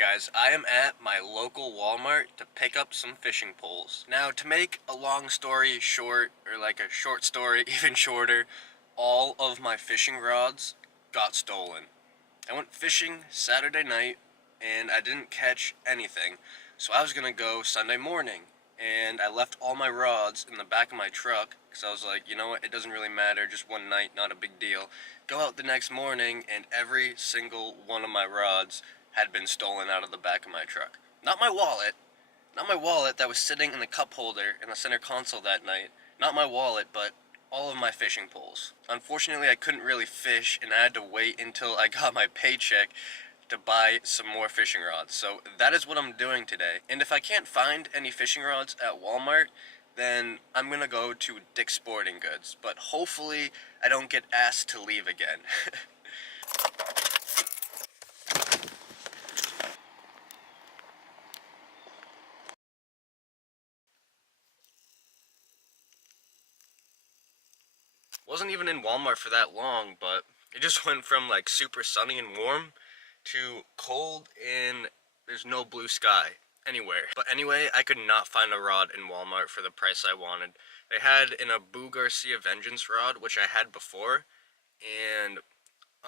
guys, I am at my local Walmart to pick up some fishing poles. Now, to make a long story short, or like a short story even shorter, all of my fishing rods got stolen. I went fishing Saturday night and I didn't catch anything, so I was gonna go Sunday morning. And I left all my rods in the back of my truck because I was like, you know what, it doesn't really matter, just one night, not a big deal. Go out the next morning and every single one of my rods had been stolen out of the back of my truck. Not my wallet that was sitting in the cup holder in the center console that night. Not my wallet, but all of my fishing poles. Unfortunately, I couldn't really fish and I had to wait until I got my paycheck to buy some more fishing rods. So that is what I'm doing today. And if I can't find any fishing rods at Walmart, then I'm gonna go to Dick's Sporting Goods. But hopefully I don't get asked to leave again. Wasn't even in Walmart for that long, but it just went from like super sunny and warm to cold and there's no blue sky anywhere. But anyway, I could not find a rod in Walmart for the price I wanted. They had an Abu Garcia Vengeance rod, which I had before, and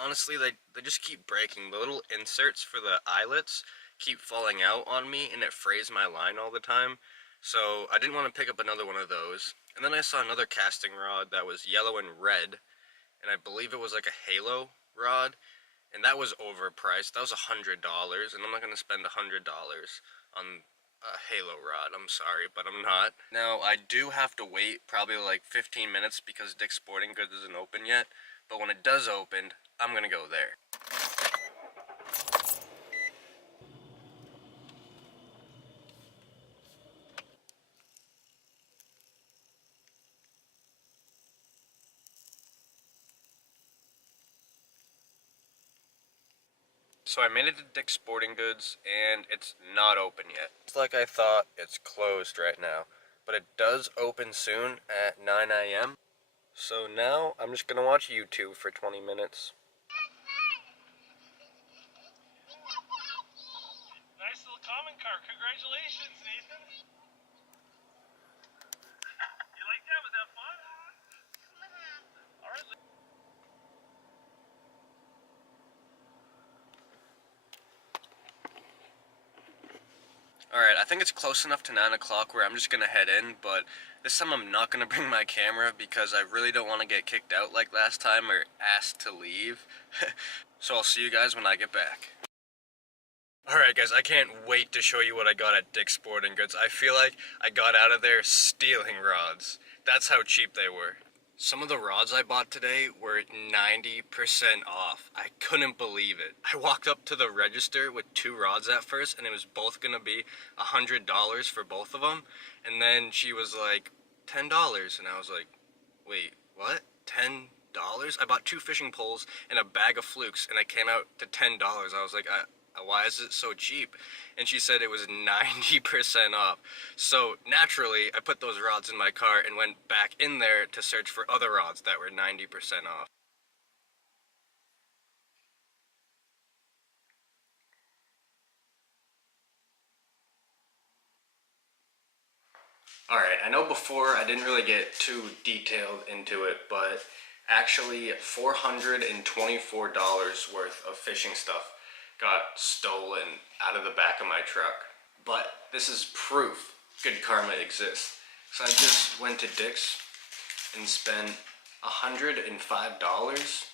honestly, they just keep breaking. The little inserts for the eyelets keep falling out on me and it frays my line all the time. So I didn't want to pick up another one of those. And then I saw another casting rod that was yellow and red, and I believe it was like a halo rod, and that was overpriced. That was $100, and I'm not going to spend $100 on a halo rod. I'm sorry, but I'm not. Now, I do have to wait probably like 15 minutes because Dick's Sporting Goods isn't open yet, but when it does open, I'm going to go there. So I made it to Dick's Sporting Goods, and it's not open yet. It's like I thought, it's closed right now. But it does open soon at 9 a.m. So now, I'm just gonna watch YouTube for 20 minutes. Nice little common car. Congratulations, Nathan. You like that? Was that fun? All right. Alright, I think it's close enough to 9 o'clock where I'm just gonna head in, but this time I'm not gonna bring my camera because I really don't want to get kicked out like last time or asked to leave. So I'll see you guys when I get back. Alright guys, I can't wait to show you what I got at Dick's Sporting Goods. I feel like I got out of there stealing rods. That's how cheap they were. Some of the rods I bought today were 90% off. I couldn't believe it. I walked up to the register with 2 rods at first and it was both gonna be $100 for both of them. And then she was like, $10. And I was like, wait, what? $10? I bought 2 fishing poles and a bag of flukes and it came out to $10. I was like, why is it so cheap? And she said it was 90% off. So naturally, I put those rods in my car and went back in there to search for other rods that were 90% off. Alright, I know before I didn't really get too detailed into it, but actually $424 worth of fishing stuff got stolen out of the back of my truck. But this is proof good karma exists. So I just went to Dick's and spent $105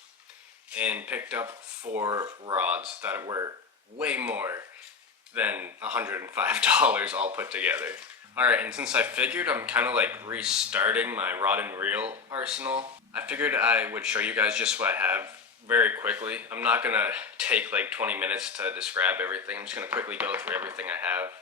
and picked up 4 rods that were way more than $105 all put together. Alright, and since I figured I'm kind of like restarting my rod and reel arsenal, I figured I would show you guys just what I have very quickly. I'm not gonna take like 20 minutes to describe everything. I'm just gonna quickly go through everything I have.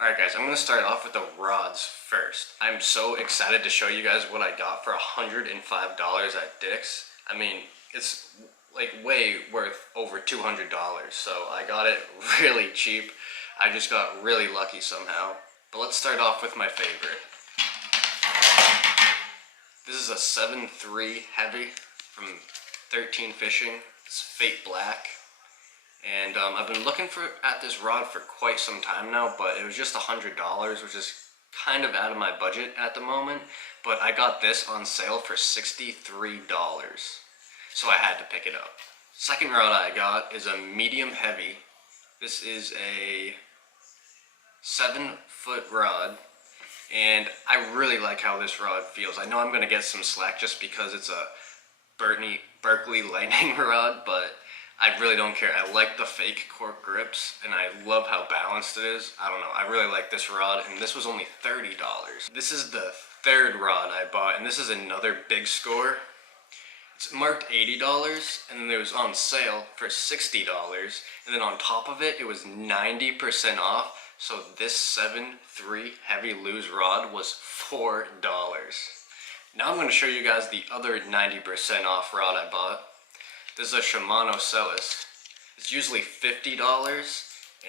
Alright guys, I'm gonna start off with the rods first. I'm so excited to show you guys what I got for $105 at Dick's. I mean, it's like way worth over $200, so I got it really cheap. I just got really lucky somehow. But let's start off with my favorite. This is a 7.3 heavy from 13 Fishing. It's Fate Black. And I've been looking at this rod for quite some time now, but it was just $100, which is kind of out of my budget at the moment. But I got this on sale for $63, so I had to pick it up. Second rod I got is a medium heavy. This is a 7-foot rod, and I really like how this rod feels. I know I'm gonna get some slack just because it's a Berkeley Lightning rod, but I really don't care. I like the fake cork grips, and I love how balanced it is. I don't know, I really like this rod, and this was only $30. This is the third rod I bought, and this is another big score. It's marked $80, and then it was on sale for $60, and then on top of it, it was 90% off, so this 7.3 heavy loose rod was $4. Now I'm going to show you guys the other 90% off rod I bought. This is a Shimano Celis. It's usually $50,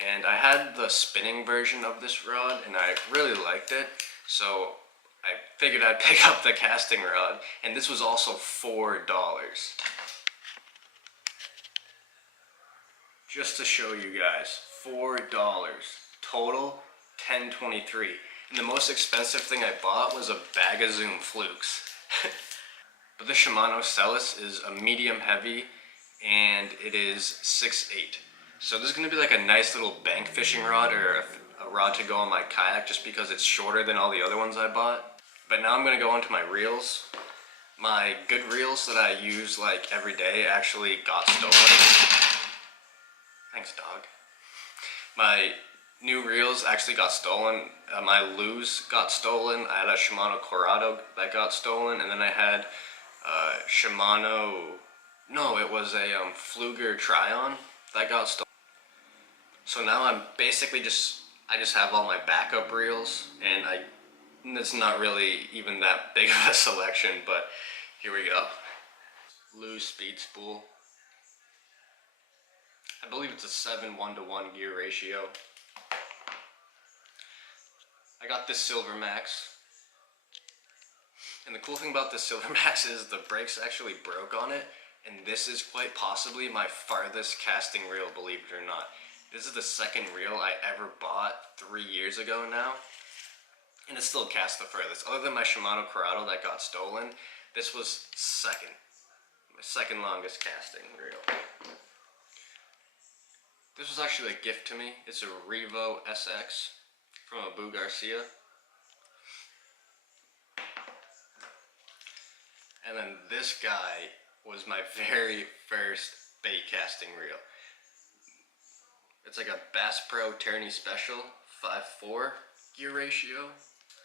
and I had the spinning version of this rod, and I really liked it, so I figured I'd pick up the casting rod, and this was also $4. Just to show you guys, $4. Total, $10.23. And the most expensive thing I bought was a bag of Zoom Flukes. But the Shimano Celis is a medium heavy, and it is 6'8". So this is going to be like a nice little bank fishing rod, or a rod to go on my kayak, just because it's shorter than all the other ones I bought. But now I'm going to go into my reels. My good reels that I use like every day actually got stolen. Thanks, dog. My new reels actually got stolen. My Luz got stolen. I had a Shimano Corrado that got stolen, and then I had Shimano, no, it was a Fluger Tryon that got stolen. So now I'm basically I just have all my backup reels, and it's not really even that big of a selection, but here we go. Luz Speed Spool. I believe it's a 7:1-to-1 gear ratio. I got this Silvermax, and the cool thing about this Silvermax is the brakes actually broke on it, and this is quite possibly my farthest casting reel, believe it or not. This is the second reel I ever bought 3 years ago now, and it still casts the furthest. Other than my Shimano Corrado that got stolen, this was my second longest casting reel. This was actually a gift to me. It's a Revo SX from Abu Garcia. And then this guy was my very first bait casting reel. It's like a Bass Pro Tourney Special 5.4 gear ratio.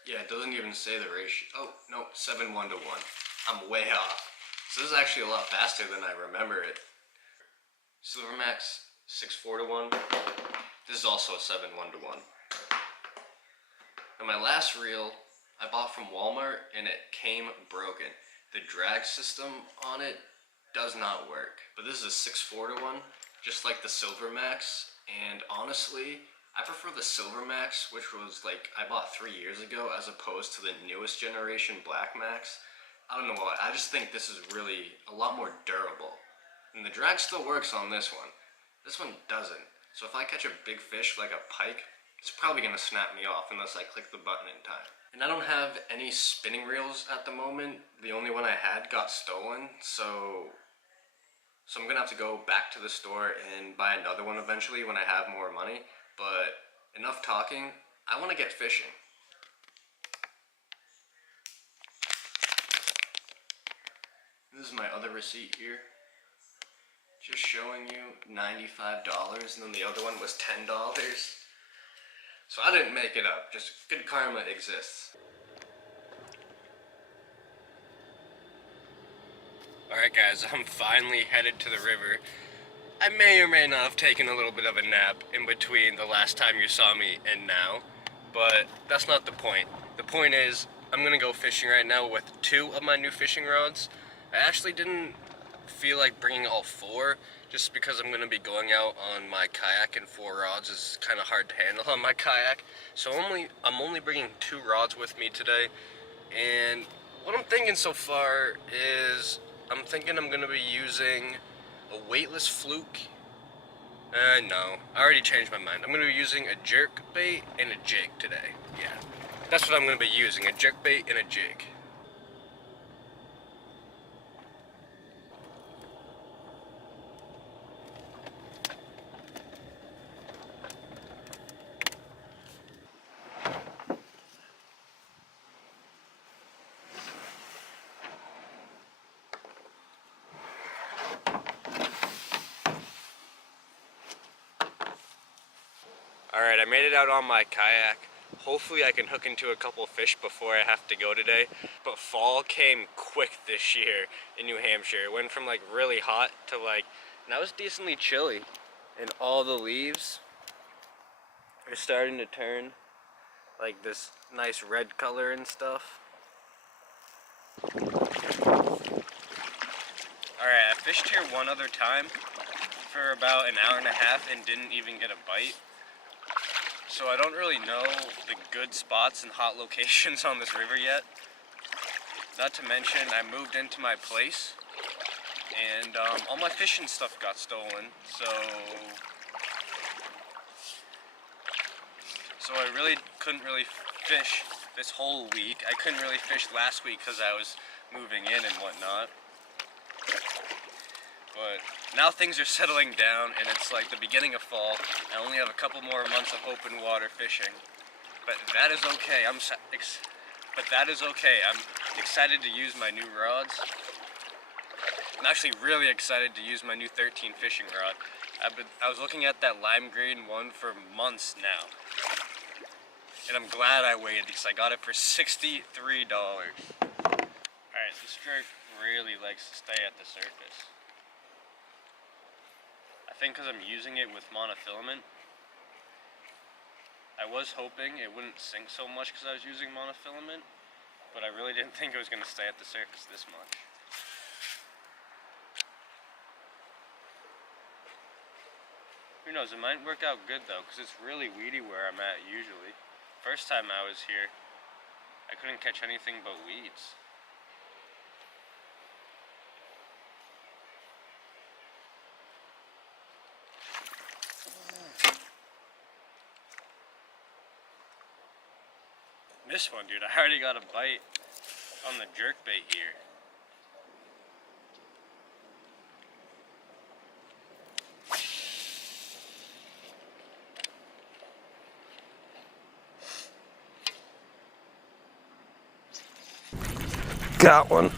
Yeah, it doesn't even say the ratio. Oh, no, 7:1-to-1. I'm way off. So this is actually a lot faster than I remember it. Silvermax 6.4-to-1. This is also a 7:1-to-1. And my last reel I bought from Walmart, and it came broken. The drag system on it does not work. But this is a 6.4-to-1, just like the Silvermax. And honestly, I prefer the Silvermax, which was like I bought 3 years ago, as opposed to the newest generation Black Max. I don't know why. I just think this is really a lot more durable. And the drag still works on this one. This one doesn't. So if I catch a big fish like a pike, it's probably going to snap me off unless I click the button in time. And I don't have any spinning reels at the moment. The only one I had got stolen, so I'm going to have to go back to the store and buy another one eventually when I have more money. But enough talking, I want to get fishing. This is my other receipt here. Just showing you $95, and then the other one was $10. So I didn't make it up, just good karma exists. Alright guys, I'm finally headed to the river. I may or may not have taken a little bit of a nap in between the last time you saw me and now, but that's not the point. The point is, I'm gonna go fishing right now with 2 of my new fishing rods. I actually didn't feel like bringing all 4, just because I'm going to be going out on my kayak, and 4 rods is kind of hard to handle on my kayak. So I'm only bringing 2 rods with me today, and what I'm thinking so far is I'm thinking I'm going to be using a weightless fluke No. I already changed my mind. I'm going to be using a jerk bait and a jig today. Yeah. That's what I'm going to be using, a jerk bait and a jig. Alright, I made it out on my kayak. Hopefully I can hook into a couple fish before I have to go today. But fall came quick this year in New Hampshire. It went from like really hot to like, now it's decently chilly. And all the leaves are starting to turn like this nice red color and stuff. Alright, I fished here one other time for about an hour and a half and didn't even get a bite. So I don't really know the good spots and hot locations on this river yet. Not to mention, I moved into my place and all my fishing stuff got stolen. So I really couldn't fish this whole week. I couldn't really fish last week because I was moving in and whatnot. But now things are settling down and it's like the beginning of fall. I only have a couple more months of open water fishing. But that is okay. I'm excited to use my new rods. I'm actually really excited to use my new 13 fishing rod. I was looking at that lime green one for months now. And I'm glad I waited because I got it for $63. Alright, this jerk really likes to stay at the surface. I think because I'm using it with monofilament. I was hoping it wouldn't sink so much because I was using monofilament, but I really didn't think it was going to stay at the surface this much. Who knows, it might work out good though, because it's really weedy where I'm at usually. First time I was here, I couldn't catch anything but weeds. This one, dude, I already got a bite on the jerkbait here. Got one.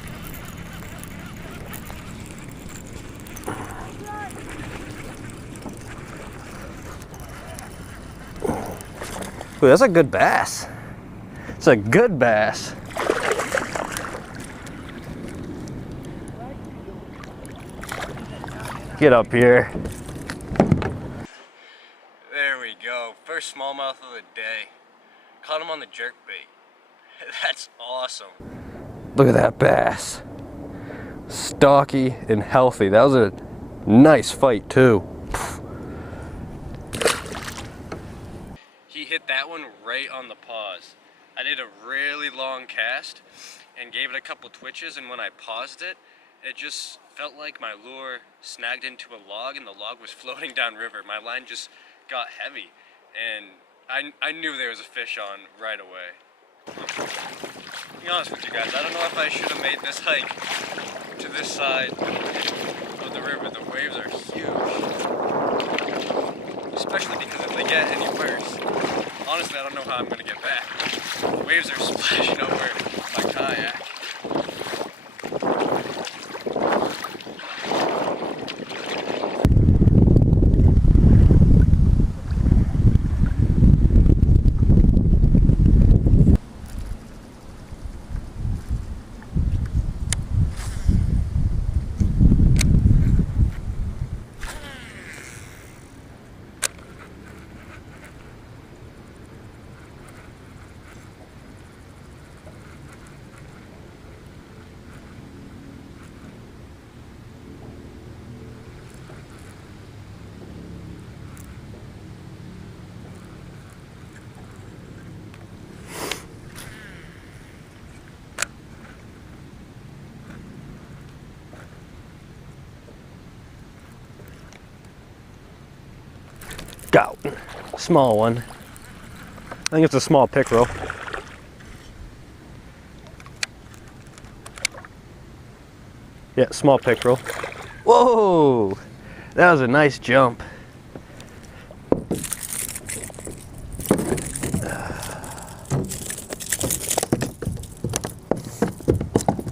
Ooh, that's a good bass. It's a good bass. Get up here. There we go. First smallmouth of the day. Caught him on the jerkbait. That's awesome. Look at that bass. Stocky and healthy. That was a nice fight too. He hit that one right on the pause. I did a really long cast and gave it a couple twitches, and when I paused it, it just felt like my lure snagged into a log and the log was floating downriver. My line just got heavy and I knew there was a fish on right away. To be honest with you guys, I don't know if I should have made this hike to this side of the river. The waves are huge. Especially because if they get any worse, honestly I don't know how I'm going to get back. The waves are splashing over my kayak. Scout. Small one. I think it's a small pickerel. Yeah, small pickerel. Whoa! That was a nice jump.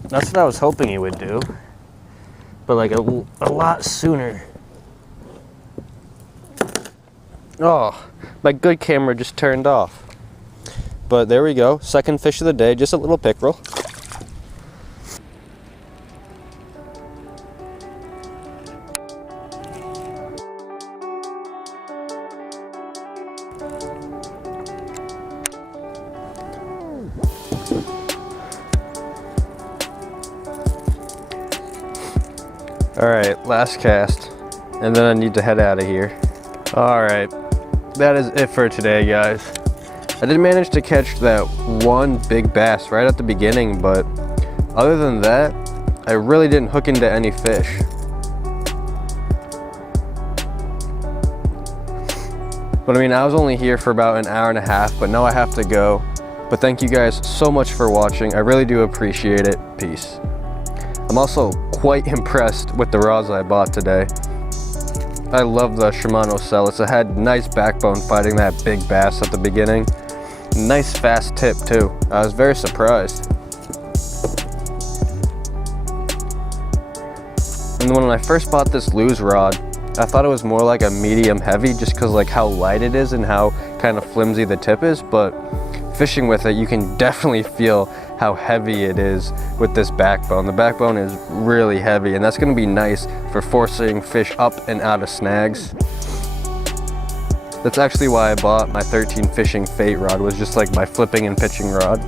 That's what I was hoping he would do, but like a lot sooner. Oh, my good camera just turned off. But there we go, second fish of the day, just a little pickerel. All right, last cast, and then I need to head out of here. All right, that is it for today, guys. I did manage to catch that one big bass right at the beginning, but other than that, I really didn't hook into any fish. But I mean, I was only here for about an hour and a half, but now I have to go. But thank you guys so much for watching. I really do appreciate it. Peace. I'm also quite impressed with the rods I bought today. I love the Shimano Celis. It had nice backbone fighting that big bass at the beginning. Nice fast tip too. I was very surprised. And when I first bought this Lew's rod, I thought it was more like a medium heavy just because like how light it is and how kind of flimsy the tip is, but fishing with it you can definitely feel how heavy it is with this backbone. The backbone is really heavy, and that's going to be nice for forcing fish up and out of snags. That's actually why I bought my 13 Fishing Fate rod, was just like my flipping and pitching rod.